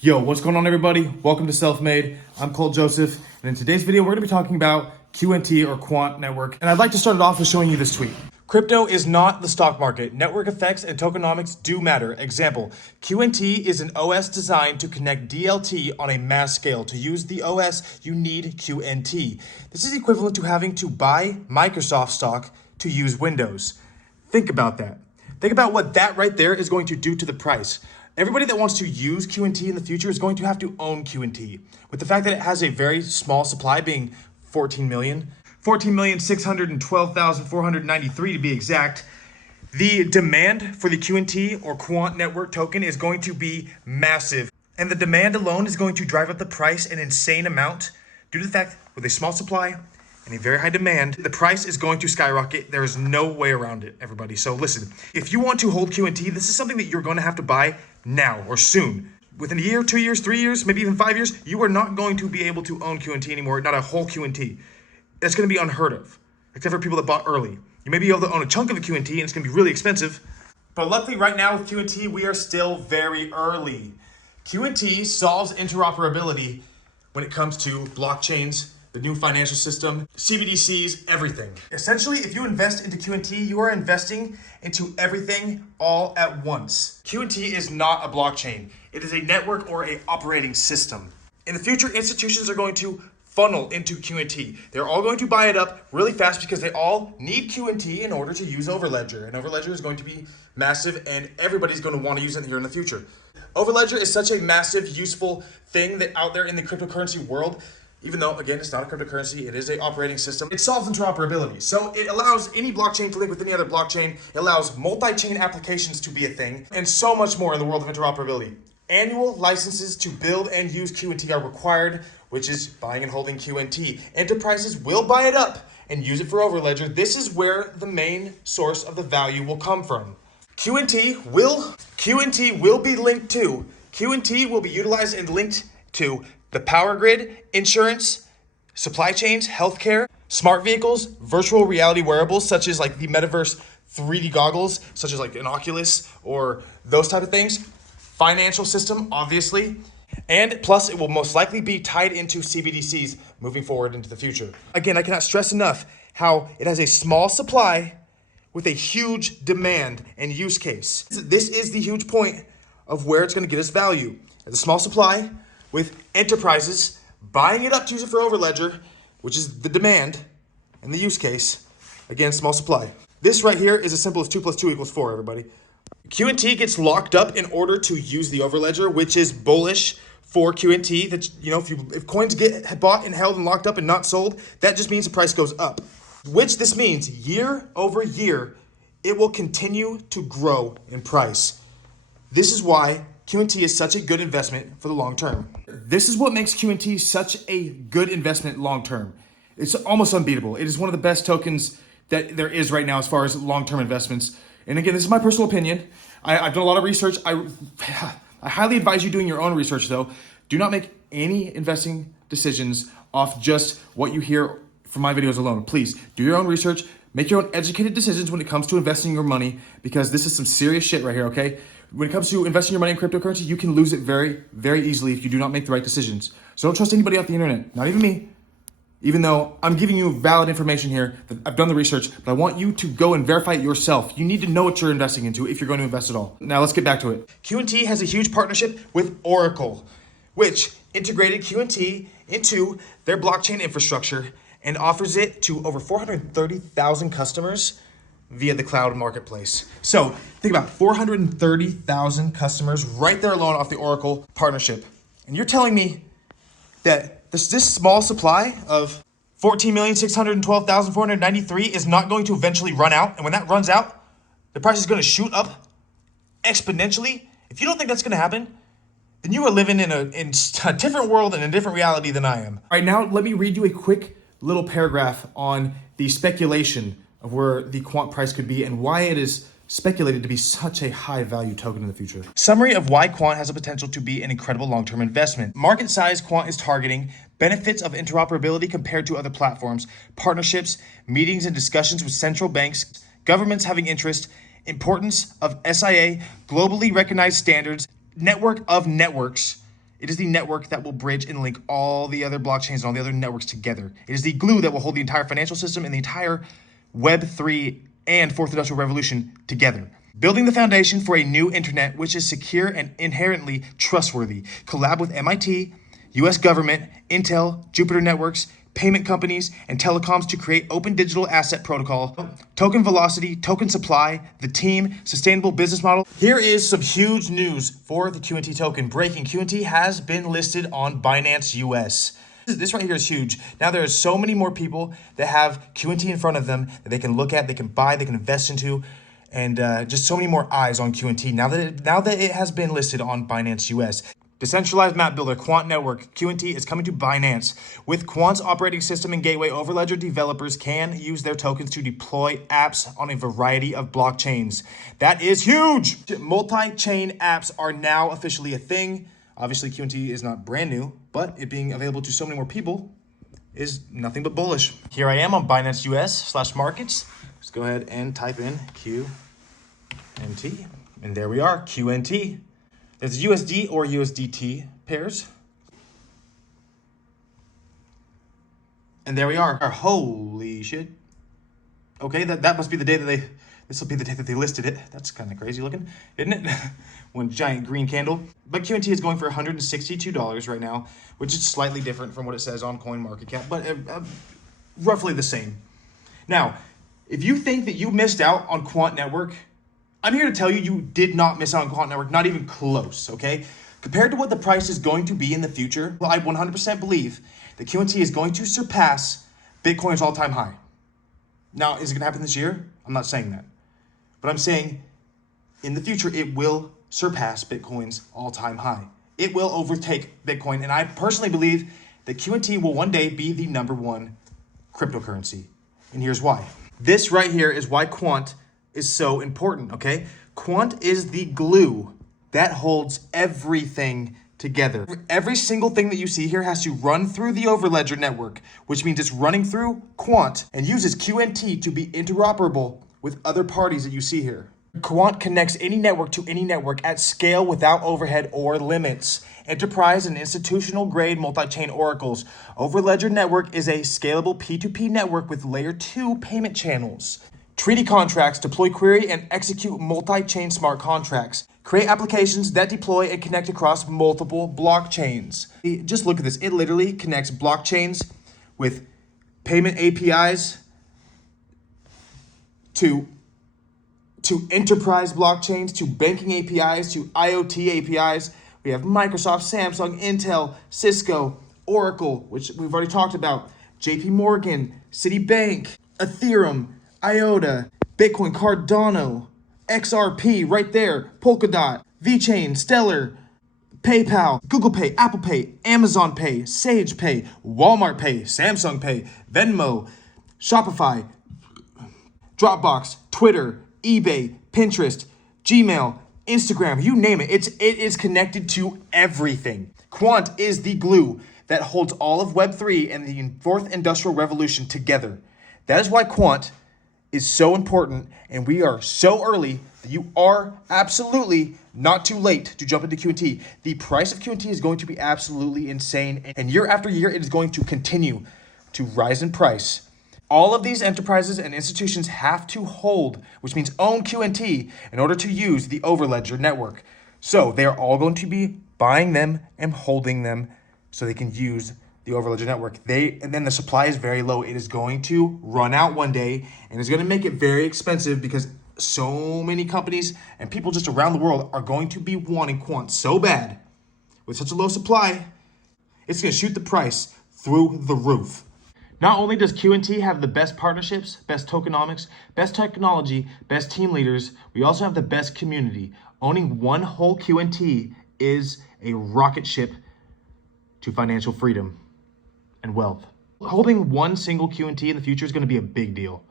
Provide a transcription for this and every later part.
Yo, what's going on everybody? Welcome to Self-Made. I'm Cole Joseph, and in today's video, we're gonna be talking about QNT or Quant network. And I'd like to start it off with showing you this tweet. Crypto is not the stock market. Network effects and tokenomics do matter. Example, QNT is an OS designed to connect DLT on a mass scale. To use the OS, you need QNT. This is equivalent to having to buy Microsoft stock to use Windows. Think about that. Think about what that right there is going to do to the price. Everybody that wants to use QNT in the future is going to have to own QNT. With the fact that it has a very small supply, being 14,612,493 to be exact, the demand for the QNT or Quant network token is going to be massive. And the demand alone is going to drive up the price an insane amount due to the fact with a small supply and a very high demand, the price is going to skyrocket. There is no way around it, everybody. So listen, if you want to hold QNT, this is something that you're going to have to buy now or soon. Within a year, 2 years, 3 years, maybe even 5 years, you are not going to be able to own QNT anymore, not a whole QNT. That's going to be unheard of, except for people that bought early. You may be able to own a chunk of a QNT and it's going to be really expensive. But luckily right now with QNT, we are still very early. QNT solves interoperability when it comes to blockchains, the new financial system, CBDCs, everything. Essentially, if you invest into QNT, you are investing into everything all at once. QNT is not a blockchain. It is a network or an operating system. In the future, institutions are going to funnel into QNT. They're all going to buy it up really fast because they all need QNT in order to use Overledger. And Overledger is going to be massive and everybody's going to want to use it here in the future. Overledger is such a massive, useful thing that out there in the cryptocurrency world, even though, again, it's not a cryptocurrency, it is an operating system. It solves interoperability. So it allows any blockchain to link with any other blockchain. It allows multi-chain applications to be a thing, and so much more in the world of interoperability. Annual licenses to build and use QNT are required, which is buying and holding QNT. Enterprises will buy it up and use it for Overledger. This is where the main source of the value will come from. QNT will be linked to. QNT will be utilized and linked to the power grid, insurance, supply chains, healthcare, smart vehicles, virtual reality wearables, such as like the metaverse 3D goggles, such as like an Oculus or those type of things, financial system, obviously, and plus it will most likely be tied into CBDCs moving forward into the future. Again, I cannot stress enough how it has a small supply with a huge demand and use case. This is the huge point of where it's going to get us value. As a small supply, with enterprises buying it up to use it for Overledger, which is the demand and the use case. Again, small supply. This right here is as simple as 2 + 2 = 4, everybody. QNT gets locked up in order to use the Overledger, which is bullish for QNT. That, you know, if coins get bought and held and locked up and not sold, that just means the price goes up. Which this means year over year, it will continue to grow in price. This is why QNT is such a good investment for the long term. This is what makes QNT such a good investment long term. It's almost unbeatable. It is one of the best tokens that there is right now as far as long-term investments. And again, this is my personal opinion. I've done a lot of research. I highly advise you doing your own research though. Do not make any investing decisions off just what you hear from my videos alone. Please do your own research. Make your own educated decisions when it comes to investing your money, because this is some serious shit right here, okay? When it comes to investing your money in cryptocurrency, you can lose it very, very easily if you do not make the right decisions. So don't trust anybody off the internet, not even me. Even though I'm giving you valid information here, that I've done the research, but I want you to go and verify it yourself. You need to know what you're investing into if you're going to invest at all. Now let's get back to it. QNT has a huge partnership with Oracle, which integrated QNT into their blockchain infrastructure and offers it to over 430,000 customers via the cloud marketplace. So think about 430,000 customers right there alone off the Oracle partnership. And you're telling me that this small supply of 14,612,493 is not going to eventually run out. And when that runs out, the price is going to shoot up exponentially. If you don't think that's going to happen, then you are living in a different world and a different reality than I am. All right, now let me read you a quick little paragraph on the speculation of where the Quant price could be and why it is speculated to be such a high value token in the future. Summary of why Quant has the potential to be an incredible long-term investment. Market size Quant is targeting, benefits of interoperability compared to other platforms, partnerships, meetings and discussions with central banks, governments having interest, importance of SIA, globally recognized standards, network of networks, It is the network that will bridge and link all the other blockchains and all the other networks together. It is the glue that will hold the entire financial system and the entire Web3 and Fourth Industrial Revolution together. Building the foundation for a new internet which is secure and inherently trustworthy. Collab with MIT, US government, Intel, Jupiter Networks, payment companies, and telecoms to create open digital asset protocol, token velocity, token supply, the team, sustainable business model. Here is some huge news for the QNT token. Breaking, QNT has been listed on Binance US. This right here is huge. Now there are so many more people that have QNT in front of them that they can look at, they can buy, they can invest into, and just so many more eyes on QNT now that it has been listed on Binance US. Decentralized map builder, Quant Network, QNT is coming to Binance. With Quant's operating system and gateway, Overledger developers can use their tokens to deploy apps on a variety of blockchains. That is huge! Multi-chain apps are now officially a thing. Obviously, QNT is not brand new, but it being available to so many more people is nothing but bullish. Here I am on Binance US/markets. Let's go ahead and type in QNT, and there we are, QNT. There's USD or USDT pairs. And there we are. Holy shit. Okay, that must be the day that this will be the day that they listed it. That's kind of crazy looking, isn't it? One giant green candle. But QNT is going for $162 right now, which is slightly different from what it says on CoinMarketCap, but roughly the same. Now, if you think that you missed out on Quant Network, I'm here to tell you, you did not miss out on Quant Network, not even close, okay? Compared to what the price is going to be in the future, well, I 100% believe that QNT is going to surpass Bitcoin's all-time high. Now, is it gonna happen this year? I'm not saying that. But I'm saying in the future, it will surpass Bitcoin's all-time high. It will overtake Bitcoin, and I personally believe that QNT will one day be the #1 cryptocurrency. And here's why. This right here is why Quant is so important, okay? Quant is the glue that holds everything together. Every single thing that you see here has to run through the Overledger network, which means it's running through Quant and uses QNT to be interoperable with other parties that you see here. Quant connects any network to any network at scale without overhead or limits. Enterprise and institutional grade multi-chain oracles. Overledger network is a scalable P2P network with layer 2 payment channels. Treaty contracts, deploy, query, and execute multi-chain smart contracts. Create applications that deploy and connect across multiple blockchains. Just look at this. It literally connects blockchains with payment APIs to enterprise blockchains, to banking APIs, to IoT APIs. We have Microsoft, Samsung, Intel, Cisco, Oracle, which we've already talked about, JP Morgan, Citibank, Ethereum, IOTA, Bitcoin, Cardano, XRP right there, Polkadot, VeChain, Stellar, PayPal, Google Pay, Apple Pay, Amazon Pay, Sage Pay, Walmart Pay, Samsung Pay, Venmo, Shopify, Dropbox, Twitter, eBay, Pinterest, Gmail, Instagram, you name it. It is connected to everything. Quant is the glue that holds all of Web3 and the Fourth Industrial Revolution together. That is why Quant is so important, and we are so early that you are absolutely not too late to jump into QNT. The price of QNT is going to be absolutely insane, and year after year, it is going to continue to rise in price. All of these enterprises and institutions have to hold, which means own QNT, in order to use the Overledger network. So they are all going to be buying them and holding them so they can use the Overledger network. And then the supply is very low. It is going to run out one day, and it's going to make it very expensive because so many companies and people just around the world are going to be wanting Quant so bad. With such a low supply, it's going to shoot the price through the roof. Not only does QNT have the best partnerships, best tokenomics, best technology, best team leaders, we also have the best community. Owning one whole QNT is a rocket ship to financial freedom and wealth. Holding one single QNT in the future is going to be a big deal.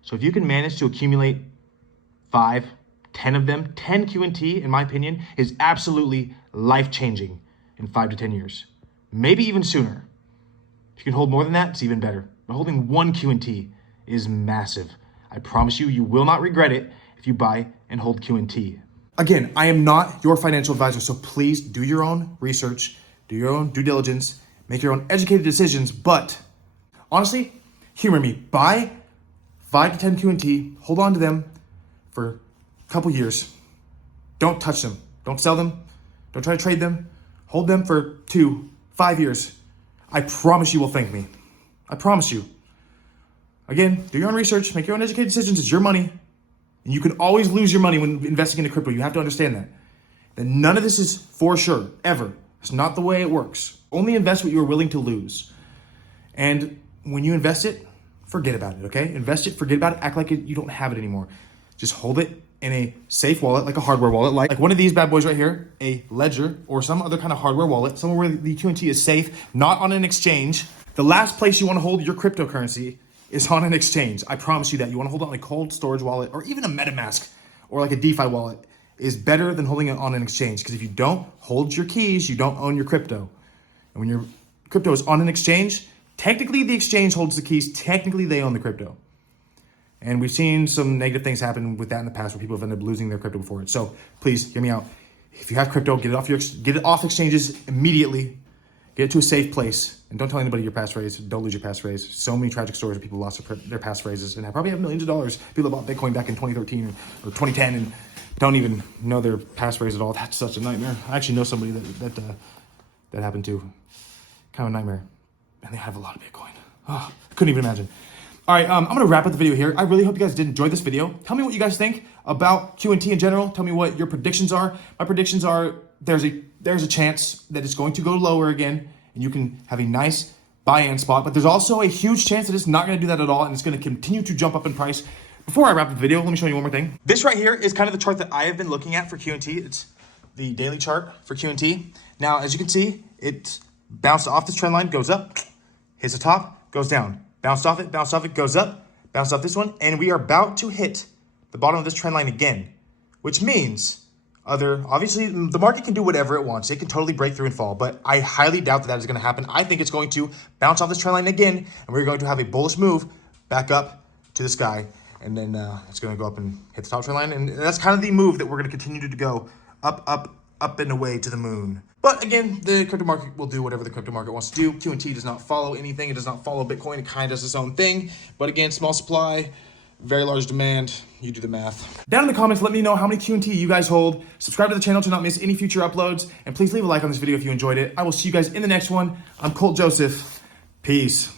So if you can manage to accumulate 5, 10 of them, 10 QNT, in my opinion, is absolutely life-changing in 5 to 10 years. Maybe even sooner. If you can hold more than that, it's even better. But holding one QNT is massive. I promise you, you will not regret it if you buy and hold QNT. Again, I am not your financial advisor, so please do your own research. do your own due diligence, make your own educated decisions. But honestly, humor me. Buy 5 to 10 QNT, hold on to them for a couple years. Don't touch them. Don't sell them. Don't try to trade them. Hold them for 2-5 years. I promise you will thank me. I promise you. Again, do your own research, make your own educated decisions. It's your money. And you can always lose your money when investing into crypto. You have to understand that. Then none of this is for sure, ever. It's not the way it works. Only invest what you are willing to lose. And when you invest it, forget about it, okay? Invest it, forget about it, act like you don't have it anymore. Just hold it in a safe wallet, like a hardware wallet, like one of these bad boys right here, a ledger or some other kind of hardware wallet, somewhere where the QNT is safe, not on an exchange. The last place you want to hold your cryptocurrency is on an exchange. I promise you that. You want to hold it on a cold storage wallet or even a MetaMask or like a DeFi wallet is better than holding it on an exchange. Because if you don't hold your keys, you don't own your crypto. And when your crypto is on an exchange, technically the exchange holds the keys. Technically they own the crypto. And we've seen some negative things happen with that in the past where people have ended up losing their crypto before it. So please hear me out. If you have crypto, get it off exchanges immediately. Get it to a safe place. And don't tell anybody your passphrase. Don't lose your passphrase. So many tragic stories where people lost their passphrases and probably have millions of dollars. People bought Bitcoin back in 2013 or 2010 and don't even know their passphrase at all. That's such a nightmare. I actually know somebody that happened to. Kind of a nightmare. And they have a lot of Bitcoin. Oh, I couldn't even imagine. All right, I'm going to wrap up the video here. I really hope you guys did enjoy this video. Tell me what you guys think about QNT in general. Tell me what your predictions are. My predictions are there's a chance that it's going to go lower again, and you can have a nice buy-in spot. But there's also a huge chance that it's not going to do that at all, and it's going to continue to jump up in price. Before I wrap up the video, let me show you one more thing. This right here is kind of the chart that I have been looking at for QNT. It's the daily chart for QNT. Now, as you can see, it bounced off this trend line, goes up, hits the top, goes down. Bounced off it, goes up, bounced off this one, and we are about to hit the bottom of this trend line again, which means obviously the market can do whatever it wants. It can totally break through and fall, but I highly doubt that is going to happen. I think it's going to bounce off this trend line again, and we're going to have a bullish move back up to the sky, and then it's going to go up and hit the top trend line, and that's kind of the move that we're going to continue to go up and away to the moon. But again, the crypto market will do whatever the crypto market wants to do. QNT does not follow anything. It does not follow Bitcoin. It kind of does its own thing. But again, small supply, very large demand. You do the math. Down in the comments, let me know how many QNT you guys hold. Subscribe to the channel to not miss any future uploads. And please leave a like on this video if you enjoyed it. I will see you guys in the next one. I'm Colt Joseph. Peace.